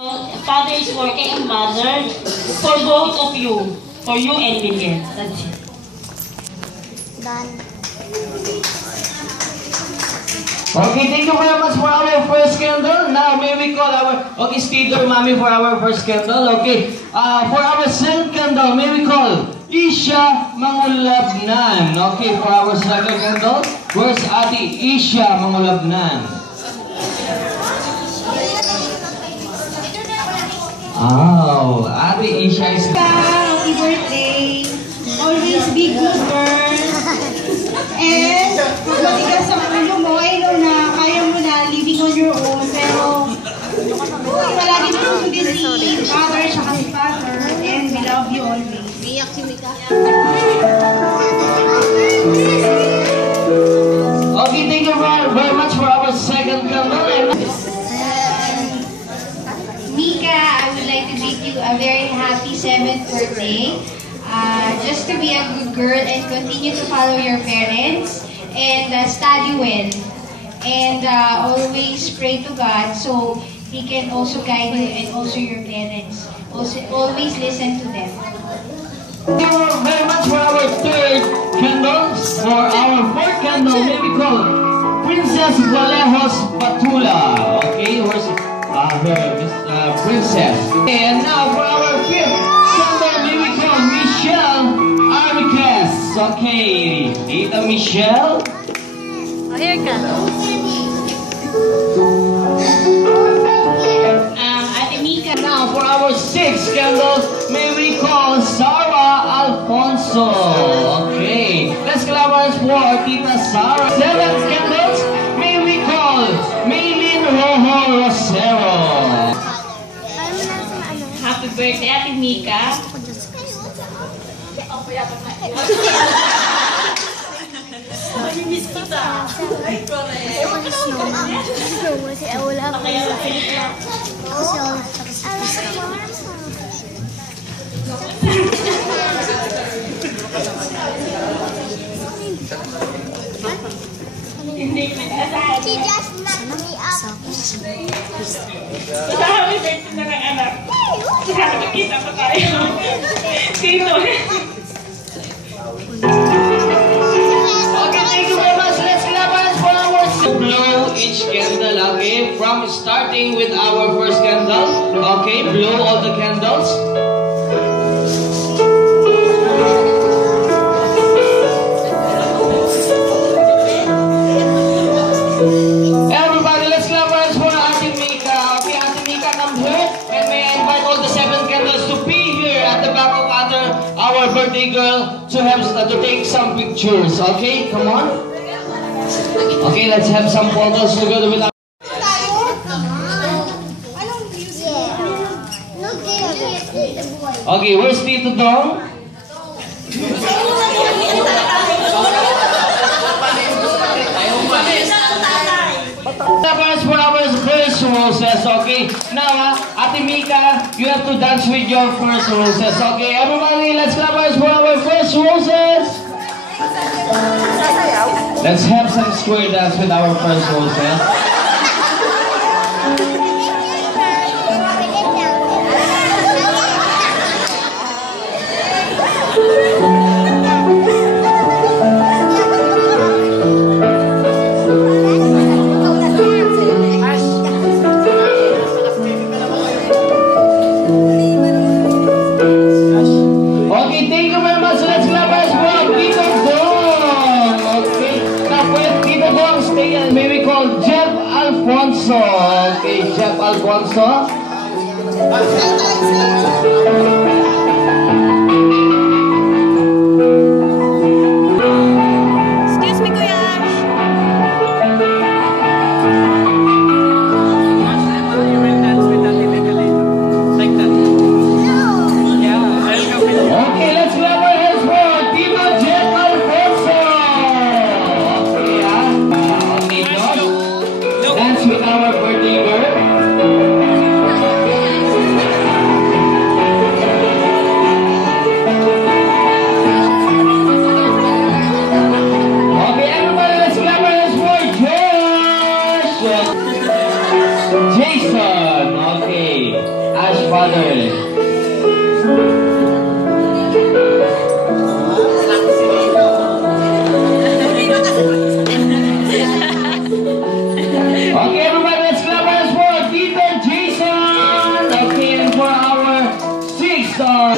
Father is working and mother for both of you. For you and Miguel. That's it. Done. Okay, thank you very much for our first candle. Now, may we call our... Okay, stay there, Mommy, for our first candle. Okay, for our second candle, may we call Isha Mangulabnan. Okay, for our second candle, where's Ate Isha Mangulabnan? Oh, Ate Isha is... Happy birthday! Always be good, girl! And kung matigas ang ulo mo, I know na kaya mo na living on your own, pero palagi mo susundin si father siya si father, and we love you always. Iyak si Mika. Okay, thank you very much for our second candle. Mika, I would like to greet you a very happy 7th birthday. Just to be a good girl and continue to follow your parents and study well. And always pray to God so He can also guide you and also your parents. Also, always listen to them. Thank you very much for our third candle. For our fourth candle, may we call Princess Valejos Batula. Okay, where's her princess? And now for our fifth candle, may we call Michelle Armiquez. Okay, Tita Michelle. Oh, here ka. Ate Mika. Now for our sixth candle, may we call Sarah Alfonso. Okay, let's collaborate for Tita Sarah. Seventh candles, may we call Maylin Rojo Rosero. Happy birthday, Ate Mika. Miss kita. She just knocked me up. Happy birthday na ng anak. Sana magkita pa tayo. Dito. Okay, thank you very much. Let's collaborate for our blow each candle. Okay, from starting with our first candle. Okay, blow all the candles. Everybody, let's collaborate for Ate Mika. Okay, Ate Mika, come here. And may I invite all the 7 candles to be here at the back of our birthday girl to take some pictures. Okay, come on. Okay, let's have some photos together with our... Okay, where's Tito Dong? For our first roses, okay? Now, Ate Mika, you have to dance with your first roses, okay? Everybody, let's clap for our first roses. Let's have some square dance with our first roses. Okay, Jeff Alfonso. Excuse me, Kuya. Okay, let's clap our hands for Tito Jeff Alfonso. Okay, Josh. Dance with our birthday girl. Father. Okay, everybody, let's clap our hands for Tito Jason. Okay, and for our 6-star.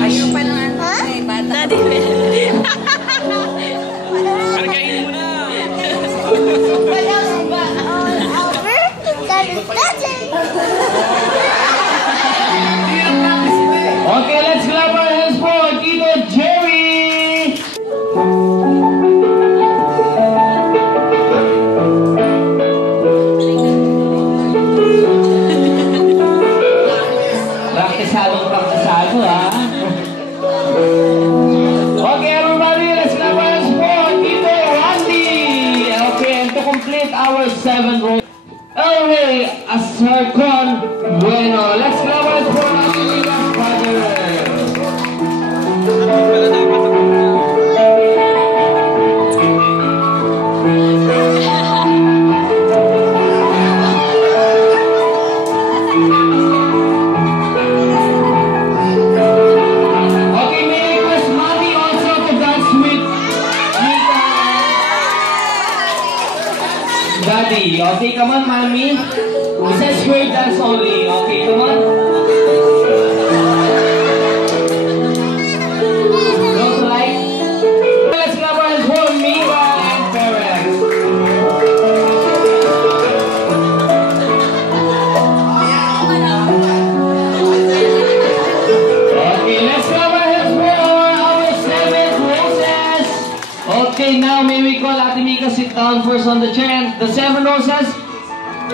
Ayaw pa lang ay bata. Kargain mo na. Okay, let's clap our hands for Tito Jerry. Praktisado, ha? Okay, everybody, let's clap our hands for Tito Randy. Okay, and to complete our 7th row, Elway Asarcon Bueno. Let's clap our hands for our father. Okay, may request Mommy also to dance with Mika. Daddy, okay, come on, Mommy. It says square dance only. Okay, come on. Close the light. Let's clap our hands for Mika and parents. Okay, let's clap our hands for our 7th roses. Okay, now may we call Ate Mika sit down first on the chair, and the 7 roses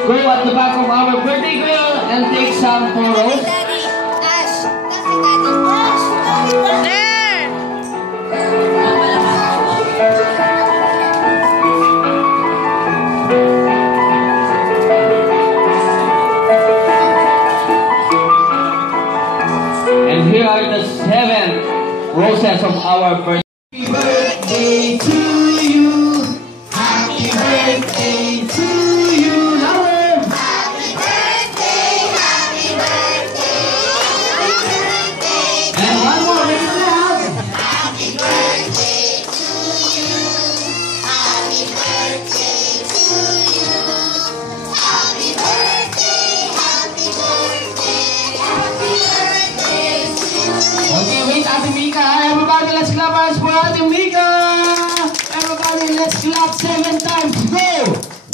go at the back of our birthday grill and take some photos. Daddy, Ash. That's Daddy. There. And here are the 7 roses of our birthday. Happy birthday to you. Happy birthday to you. Louder. Happy birthday, happy birthday, happy birthday. And one more. Raise the house. Happy birthday to you. Happy birthday to you. Happy birthday, happy birthday, happy birthday to you. Okay, wait, Ate Mika. Everybody, let's clap our hands for Ate Mika. Everybody, let's clap 7 times. Go.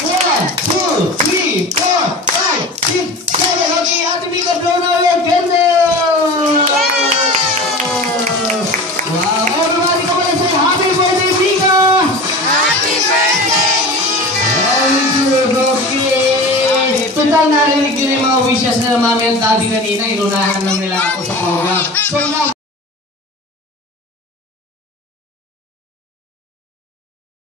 1, 2, 3, 4, 5, 6, 7. Okay, Ate Mika, blow now your candle. Wow, everybody, come on and say happy birthday, Mika. Happy birthday, Very good, okay. Total, narinig yun yung mga wishes nila mami at daddy kanina. Inunahan lang nila ako sa program. So now,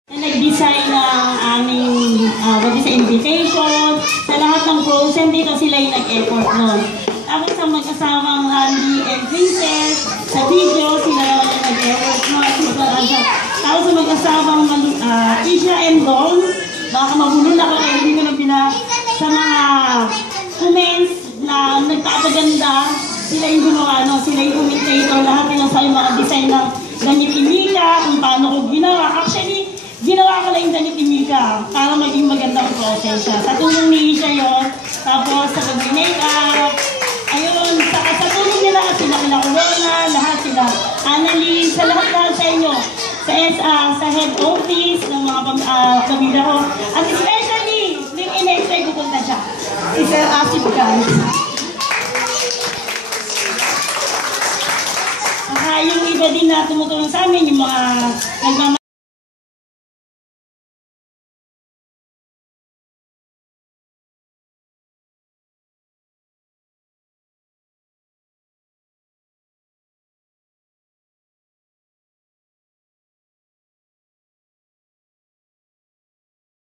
na nag-design ng aming sa invitation, sa lahat ng frozen dito sila yung nag-effort nun. Tapos sa mag-asawang Randy and Princess, sa video sila yung nag-effort nun. Tapos sa mag-asawang Isha and Dawn, baka mabulol ako kaya hindi ko na sa mga comments na nagpapaganda, sila yung gumawa, sila yung commentator, lahat yung sa mga design ng Danny Pinica, kung paano ko ginawa. Actually, ginawa ko lang yung Danny Pinica para maging magandang process siya. Sa tulong ni Isha yun, tapos sa pag-make-up, ayun, sa tulong nila, sila Corona, lahat sila. Annalyn, sa lahat sa inyo, sa head office ng mga pamilya ko. At especially, yung in-expect pupunta siya. Si Sir Asif Gan. Saka yung iba din na tumutulong sa amin, yung mga